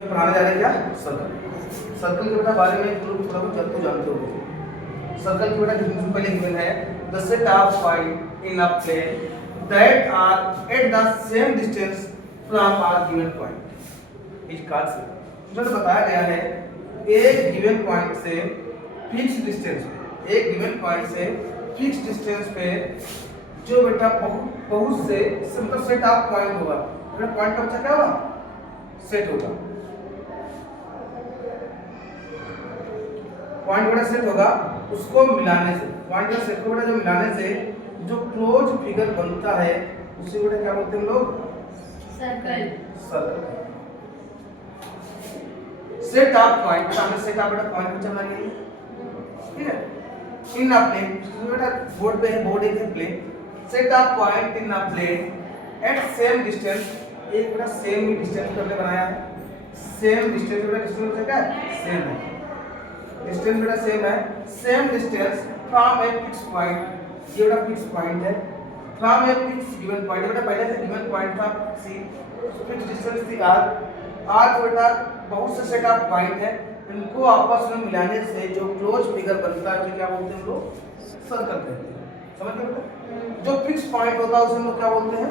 पढ़ाने जा रहे हैं क्या? सर्कल। सर्कल के बेटा बारे में तुम थोड़ा बहुत जब तो जानते हो। सर्कल की बेटा डिफिनेशन पहले गिवन है, the set of point in a plane that are at the same distance from a given point is called circle. उसमें बताया गया है एक गिवन पॉइंट से फिक्स डिस्टेंस पे, एक गिवन पॉइंट से फिक्स डिस्टेंस पे जो बेटा बहुत से मतलब सेट ऑफ पॉइंट होगा। बेटा पॉइंट का बच्चा क्या होगा? सेट होगा। पॉइंट बेटा सेट होगा, उसको मिलाने से, पॉइंट का सेट को बेटा जो मिलाने से जो क्लोज फिगर बनता है उसे बेटा क्या बोलते हैं हम लोग? Circle. Circle. Set of point, हमने सेट ऑफ बेटा पॉइंट को चलना है, ठीक है? इन अ प्लेन, बेटा बोर्ड पे है, बोर्ड एक है plane. Set of point in a plane at same distance, एक बेटा सेम ही डिस्टेंस पर बनाया है। सेम डिस्टेंस बेटा डिस्टेंस क्या है? सेम है। डिस्टेंस बेटा सेम है। Same distance from a fix point, ये बेटा फिक्स पॉइंट है। From a fix given point, बेटा पहले से गिवन पॉइंट था सी, फिक्स डिस्टेंस थी आर। आर बेटा बहुत से सेट ऑफ पॉइंट है, इनको आपस में मिलाने से जो क्लोज फिगर बनता है उसे क्या बोलते हैं हम लोग? सर्कल कहते हैं। समझ गए बेटा? जो फिक्स पॉइंट होता है उसे हम लोग क्या बोलते हैं?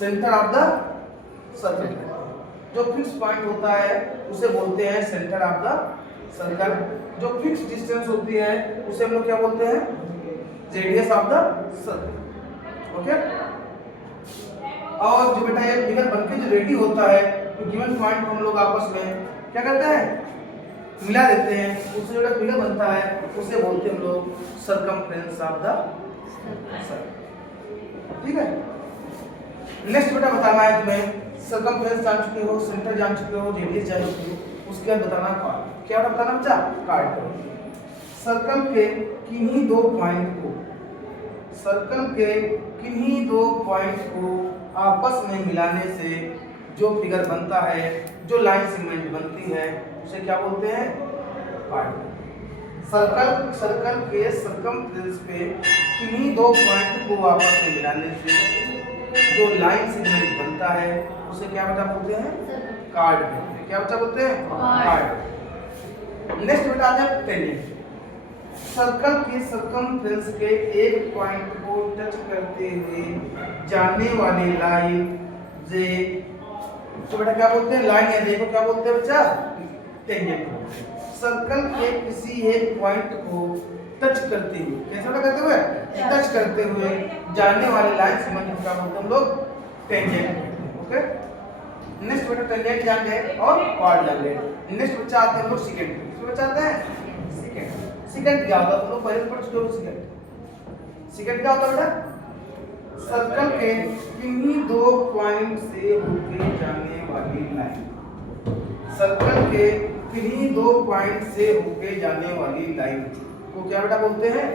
Centre of the circle. जो फिक्स पॉइंट होता है उसे बोलते हैं सेंटर ऑफ द सर्कल। जो फिक्स डिस्टेंस होती है उसे हम लोग क्या बोलते हैं? Radius of the circle. Okay? और जो बेटा ये फिगर बनके जो रेडी होता है तो गिवन पॉइंट को हम लोग आपस में क्या करते हैं? मिला देते हैं, उससे जो फिगर बनता है उसे बोलते हैं हम लोग सर्कमफ्रेंस ऑफ द सर्कल। ठीक है? नेक्स्ट बेटा बताना है तुम्हें, सर्कमफ्रेंस जान चुके हो, सेंटर जान चुके हो, रेडियस जान चुके हो, उसके बाद बताना कार्ड। क्या बताना बच्चा? कार्ड। सर्कल के किन्हीं दो पॉइंट को, सर्कल के किन्हीं दो पॉइंट को आपस में मिलाने से जो फिगर बनता है, जो लाइन सेगमेंट बनती है उसे क्या बोलते हैं? कार्ड। सर्कल के सर्कमफ्रेंस पे किन्हीं दो पॉइंट को आपस में मिलाने से जो लाइन सेगमेंट बनता है उसे क्या बेटा बोलते हैं? कार्ड बोलते हैं। क्या बच्चा बोलते हैं? कार्ड। नेक्स्ट बेटा आ जाए टेंजेंट। सर्कल के सर्कमफ्रेंस के एक पॉइंट को टच करते हुए जाने वाली लाइन जे, तो बेटा क्या बोलते हैं? लाइन या देखो क्या बोलते हैं बच्चा? टेंजेंट। सर्कल के किसी एक पॉइंट को टच करते हुए, कैसे बेटा करते हुए? टच करते हुए जाने वाली लाइन सेगमेंट को क्या बोलते हैं हम लोग? टेंजेंट। ओके? नेक्स्ट बेटा टेंजेंट जान गए और कॉर्ड जान गए। नेक्स्ट बच्चा आते हैं हम लोग सेकंड। किसमें बच्चा आता है? सेकंड। सेकंड क्या होता है? तुम लोग पहले पढ़ चुके हो सेकंड। सेकंड क्या होता है बेटा? सर्कल के किन्हीं दो पॉइंट से होके जाने वाली लाइन, सर्कल के किन्हीं दो पॉइंट से होके जाने वाली लाइन को क्या बेटा बोलते हैं?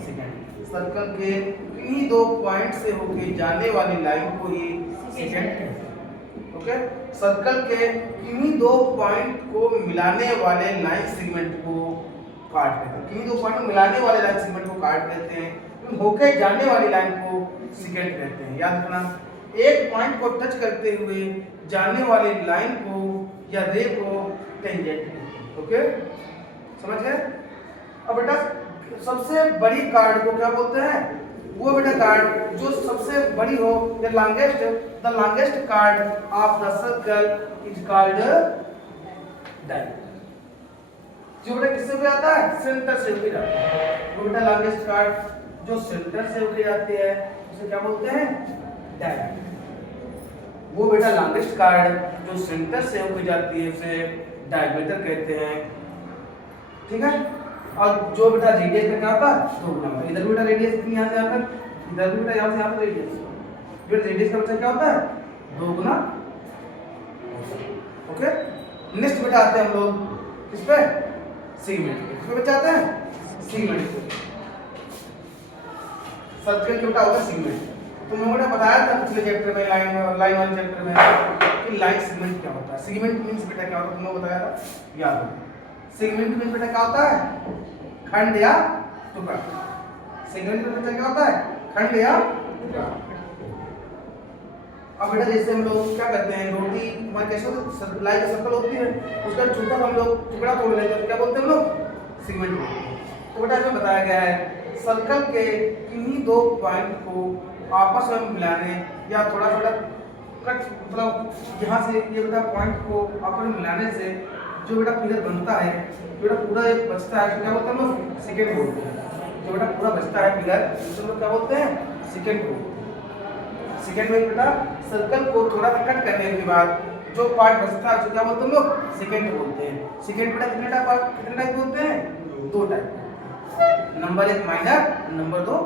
सेकंड। सर्कल के किन्हीं दो पॉइंट से होके जाने वाली लाइन को ही सेकंड कहते हैं। ओके? सर्कल के किन्हीं दो पॉइंट को मिलाने वाले लाइन सेगमेंट को कार्ड कहते हैं। किन्हीं दो पॉइंट को मिलाने वाले लाइन सेगमेंट को कार्ड कहते हैं, होके जाने वाली लाइन को सेकंड कहते हैं। याद रखना, एक पॉइंट को टच करते हुए जाने वाली लाइन को या रे को टेंजेंट कहते हैं। ओके? समझ गए? अब बेटा सबसे बड़ी कार्ड को क्या बोलते हैं? वो बेटा कार्ड जो सबसे बड़ी हो, the longest card of the circle is called diameter. जो बेटा किससे होके आता है? सेंटर से होके जाता है। वो बेटा लॉन्गेस्ट कार्ड जो सेंटर से होके जाती है उसे क्या बोलते हैं? डायमीटर। वो बेटा लॉन्गेस्ट कार्ड जो सेंटर से होके जाती है उसे डायमीटर कहते हैं। ठीक है? और जो बेटा रेडियस का क्या होता है? दो गुना होता है। इधर बेटा रेडियस कितनी, यहाँ से यहाँ तक, इधर बेटा यहाँ से यहाँ तक रेडियस। बेटा रेडियस का बच्चा क्या होता है? दो गुना। ओके? नेक्स्ट बेटा आते हैं हम लोग किस पे? सेगमेंट। किस पे बच्चा आते हैं? सेगमेंट पे। सर्कल के बेटा होता है सेगमेंट। तो मैं बेटा बताया था पिछले चैप्टर में, लाइन वाले चैप्टर में कि लाइन सेगमेंट क्या होता है। सेगमेंट मींस बेटा क्या होता है? तुमने बताया था, याद हो। सेगमेंट में बेटा क्या होता है? खंड या टुकड़ा। सेगमेंट में बेटा क्या होता है? खंड या टुकड़ा। अब बेटा जैसे हम लोग क्या करते हैं, रोटी हमारे कैसे होती, लाई का सर्कल होती है, उसका छोटा हम लोग टुकड़ा तोड़ लेते हैं, क्या बोलते हैं हम लोग, सेगमेंट बोलते हैं। तो बेटा इसमें बताया गया है सर्कल के किन्हीं दो पॉइंट को आपस में मिलाने या थोड़ा थोड़ा कट, मतलब यहाँ से ये बेटा पॉइंट को आपस में मिलाने से जो बेटा फिगर बनता है, बेटा पूरा एक बचता है, क्या बोलते हैं हम लोग, सेकेंड बोलते हैं। जो बेटा पूरा बचता है फिगर, उसको लोग क्या बोलते हैं, सेकेंड बोलते हैं। सेकेंड में बेटा सर्कल को थोड़ा सा कट करने के बाद जो पार्ट बचता है, जो क्या बोलते हैं हम लोग, सेकेंड बोलते हैं। सेकेंड बेटा कितने टाइप बोलते हैं, दो टाइप, नंबर एक माइनर, नंबर दो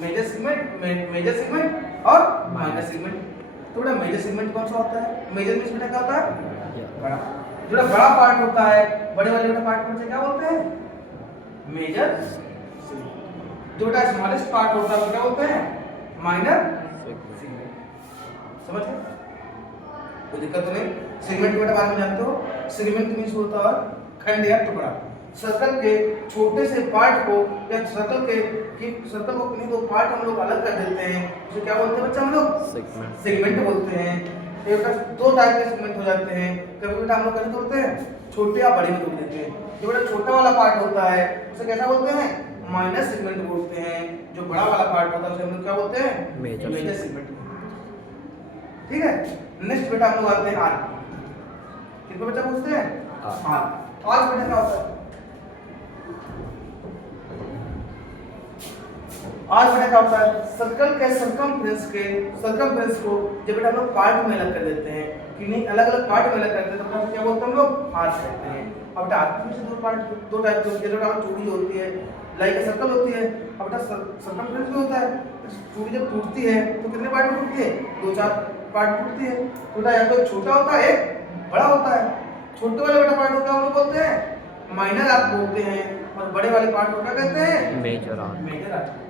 मेजर सेगमेंट और माइनर सेगमेंट। तो बेटा मेजर सेगमेंट कौन सा होता है, मेजर में बेटा क्या होता है, बड़ा। जो बड़ा पार्ट होता है, बड़े वाले बेटा पार्ट को क्या बोलते हैं, मेजर सेगमेंट। जो बेटा स्मॉलेस्ट पार्ट होता है वो क्या बोलते हैं, माइनर सेगमेंट। समझ गए, कोई दिक्कत तो नहीं। सेगमेंट के बेटा बारे में जानते हो, सेगमेंट मींस होता है खंड या टुकड़ा। सर्कल के छोटे से पार्ट को या सर्कल को किन्हीं दो पार्ट हम लोग अलग कर देते हैं, उसे क्या बोलते हैं बच्चा, हम लोग सेगमेंट बोलते हैं। ये बेटा दो टाइप के सेगमेंट हो जाते हैं, कभी बेटा हम लोग कैसे तोड़ते हैं, छोटे या बड़े में तोड़ देते हैं। जो बेटा छोटा वाला पार्ट होता है उसे कैसा बोलते हैं, माइनर सेगमेंट बोलते हैं। जो बड़ा वाला पार्ट होता है उसे हम लोग क्या बोलते हैं, मेजर सेगमेंट। ठीक है, नेक्स्ट बेटा हम लोग आते हैं आर्क। कितना बच्चा पूछते हैं, आर्क। आर्क बेटा क्या होता है, आर्क बेटा क्या होता है, सर्कल के सरकमफ्रेंस को जब बेटा हम लोग पार्ट में अलग कर देते हैं, कि नहीं अलग अलग पार्ट में अलग करते हैं, तो क्या बोलते हैं हम लोग, आर्क कहते हैं। अब बेटा आर्क में से दो टाइप के होते हैं, जो चूड़ी होती है, लाइक का सर्कल होती है। अब बेटा सरकमफ्रेंस में होता है, चूड़ी जब टूटती है तो कितने पार्ट में टूटती है, दो चार पार्ट टूटती है। बेटा या तो छोटा होता है, एक बड़ा होता है। छोटे वाले बेटा पार्ट को क्या हम लोग बोलते हैं, माइनर आर्क बोलते हैं, और बड़े वाले पार्ट को क्या कहते हैं, मेजर आर्क। Major arc.